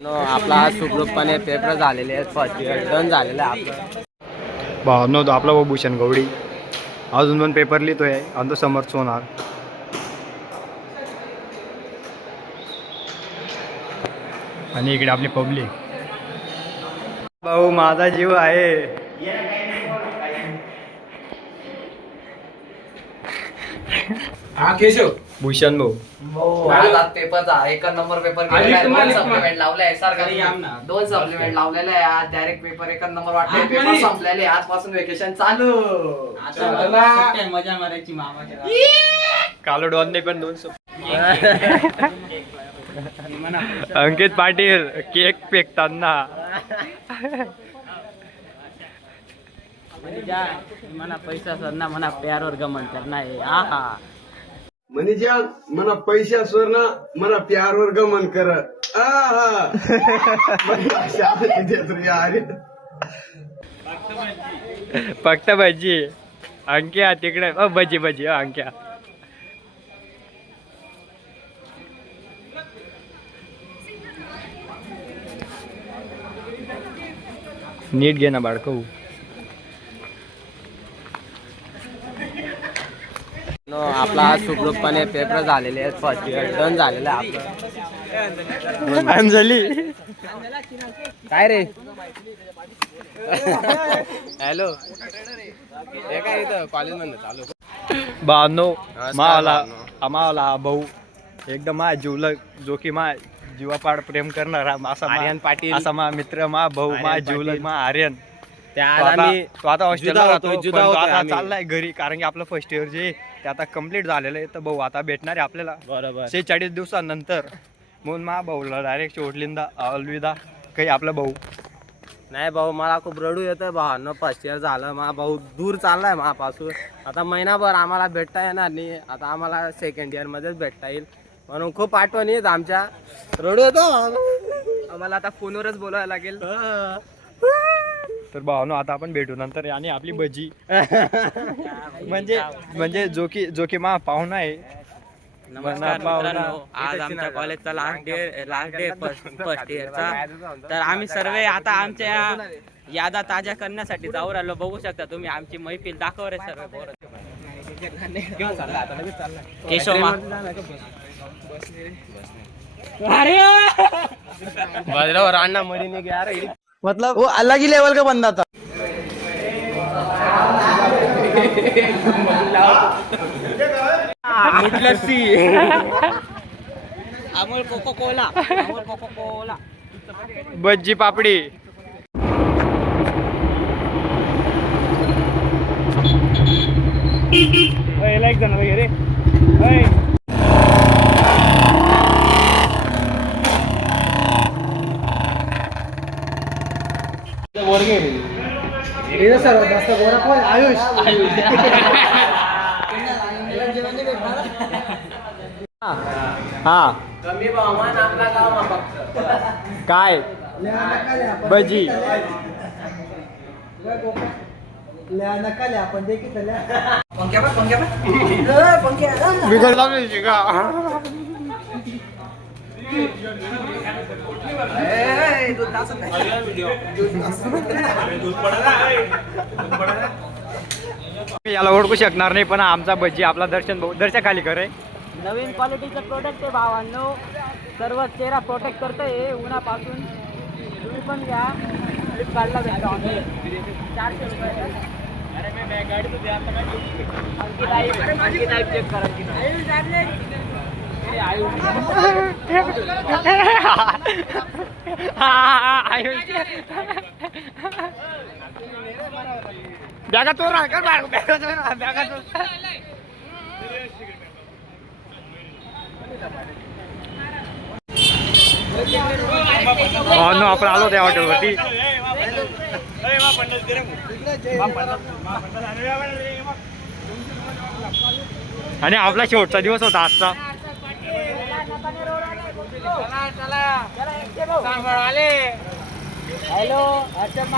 आपला सुखरूपपणे पेपर झालेले आहेत, फर्स्ट इयर डन झालेलं आहे आपलं. भावनो तो आपला भूषण गवडी अजून पण पेपर लिहितोय आणि तो समर्थ होणार. आणि इकडे आपली पब्लिक. भाऊ माझा जीव आहे. हा केशव भूषण भाऊ आज पेपरचा एक नंबर पेपर सप्लिमेंट लावलाय सरकारी. 2 सप्लिमेंट लावलेले आहे आज. डायरेक्ट पेपर एक नंबर वाटते. पेपर संपलेले आजपासून वेकेशन चालू. मजा मारायची मामाच्या. कालोडॉनने पण 2 अंकित पाटील केक फेकताना. मना पैसा सरना मना प्यार गमन करना है. आहा मनीषा मना पैशा स्वर्ण मना प्यारवर गमन कर. फक्त भजी अंक्या तिकडे. भजी भजी अंक्या. नीट घे ना बाळकू. आपला सुखरूपपणे पेपर झालेले आहेत, फर्स्ट इयर डन झालेलं आहे आपलं. अंजली काय रे हॅलो हे काय इथं कॉलेज मध्ये चालू. बानो मावाला बानो. आम्हाला भाऊ एकदम मा जीवलग जो की मा जीवापाड प्रेम करणारा असा आर्यन पाटील. असा मा मित्र मा भाऊ मा आर्यन जीवलग पाटील. मा आर्यन. त्या आम्ही तो आता हॉस्टेलला जुदा राहतो, होतोय, पण जुदा तो होतोय आता आम्ही. चाललाय घरी कारण की आपलं फर्स्ट इयर जे ते आता कम्प्लीट झालेलं आहे. तर भाऊ आता भेटणार आहे आपल्याला बरोबर. 46 दिवसानंतर. म्हणून मा भाऊला डायरेक्ट शेवटलिंदा अलविदा काही आपला भाऊ. नाही भाऊ मला खूप रडू येतं. भावांना फर्स्ट इयर झालं. मा भाऊ दूर चाललाय मापासून. आता महिनाभर आम्हाला भेटता येणार नाही. आता आम्हाला सेकंड इयर मध्येच भेटता येईल म्हणून खूप आठवणी आहेत आमच्या. रडू येतो आम्हाला. आता फोनवरच बोलायला लागेल. तर भावनो आता आपण भेटू नंतर. आणि आपली भजी म्हणजे जो की मा पाहुणा आहे. नमस्कार मित्रांनो, आज आमच्या कॉलेजचा लास्ट डे फर्स्ट इयरचा. तर आम्ही सर्व आता आमच्या यादा ताज्या करण्यासाठी जाऊ राहिलो. बघू शकता तुम्ही आमची मैफिल. दाखव रे सर्व. केशव बाजरावर अण्णा मरीने गया रे. मतलब वो अलग ही लेवल का बंदा था. Amul Coca Cola. भजी पापडी. एक जण वगैरे सर्वात जास्त गोरा कोण? आयुष. हा कमी भावमान आपला गाव मा फक्त. काय भजी बिघडला का. याला ओळखू शकणार नाही पण आमचा भजी आपला दर्शन भाऊ. दर्शन खाली करे. नवीन क्वालिटीचं प्रोडक्ट आहे भावांनो. सर्व चेहरा प्रोटेक्ट करतोय उन्हापासून. तुम्ही पण घ्या. फ्लिपकार्टला भेटतो ऑनलाईन 400 रुपये. चेक करा. बॅगा चोर बॅगा चोर. आपण आलो त्या हॉटेलवरती. आणि आपला शेवटचा दिवस होता आजचा. हॅलो अर्चन